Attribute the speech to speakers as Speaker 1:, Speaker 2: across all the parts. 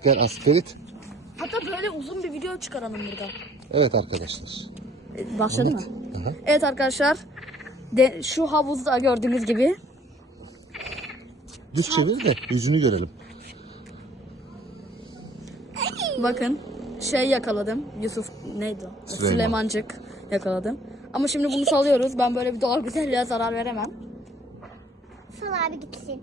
Speaker 1: Gel Askerit.
Speaker 2: Hatta böyle uzun bir video çıkaralım burada.
Speaker 1: Evet arkadaşlar.
Speaker 2: Başladı
Speaker 1: Evet.
Speaker 2: mı?
Speaker 1: Aha.
Speaker 2: Evet arkadaşlar. Şu havuzda gördüğünüz gibi.
Speaker 1: Düz çevir de yüzünü görelim.
Speaker 2: Bakın yakaladım. Yusuf neydi o? Süleymancık yakaladım. Ama şimdi bunu salıyoruz. Ben böyle bir doğal güzelliğe zarar veremem.
Speaker 3: Sal abi gitsin.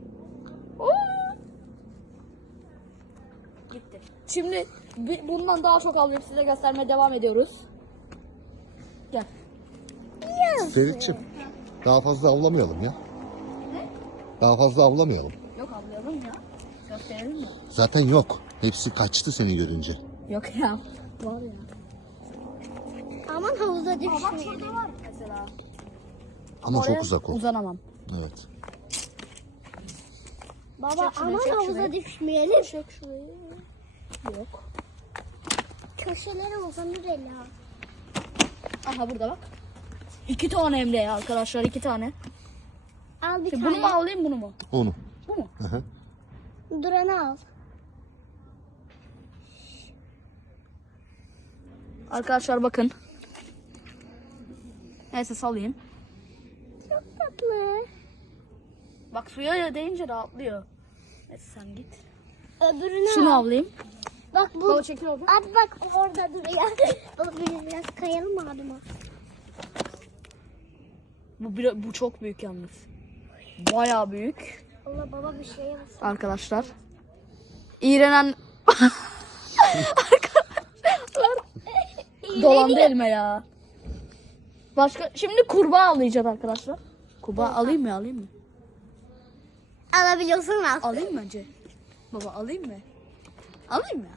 Speaker 2: Gitti. Şimdi bundan daha çok avlayıp size göstermeye devam ediyoruz. Gel.
Speaker 1: Ferit'ciğim daha fazla avlamayalım ya. Daha fazla avlamayalım.
Speaker 2: Yok avlayalım ya. Gösterelim mi?
Speaker 1: Zaten yok. Hepsi kaçtı seni görünce.
Speaker 2: Yok ya. Var ya.
Speaker 3: Aman havuza
Speaker 2: Bak
Speaker 3: düşmeyelim.
Speaker 2: şurada var mesela.
Speaker 1: Ama
Speaker 2: Oraya
Speaker 1: çok uzak ol.
Speaker 2: uzanamam.
Speaker 1: Evet.
Speaker 3: Baba
Speaker 2: Çek şurayı,
Speaker 3: aman
Speaker 2: çek
Speaker 3: havuza
Speaker 2: şurayı.
Speaker 3: düşmeyelim.
Speaker 2: Çek şurayı. Yok.
Speaker 3: Köşelere uzanır Ela.
Speaker 2: Aha burada bak. 2 tane hem de ya arkadaşlar 2 tane.
Speaker 3: Al bir
Speaker 2: Şimdi bunu mu
Speaker 3: tane.
Speaker 2: alayım bunu mu?
Speaker 1: Onu.
Speaker 2: Bu mu?
Speaker 3: Duran'ı al.
Speaker 2: Arkadaşlar bakın. Neyse salayım.
Speaker 3: Çok tatlı.
Speaker 2: Bak suya deyince rahatlıyor. Neyse sen git.
Speaker 3: Öbürünü
Speaker 2: Şunu
Speaker 3: al.
Speaker 2: avlayayım.
Speaker 3: Bak bu.
Speaker 2: Baba çekil oğlum.
Speaker 3: Abi bak orada duruyor. Baba biraz kayalım mı adıma?
Speaker 2: Bu çok büyük yalnız. Bayağı büyük
Speaker 3: Allah baba bir şey yapsın.
Speaker 2: arkadaşlar. İğrenen dolandı elime ya. Başka şimdi kurbağa avlayacağız arkadaşlar. Kurbağa alayım mı?
Speaker 3: Alabiliyorsun al.
Speaker 2: Alayım mı önce? Baba alayım mı? Alayım mı?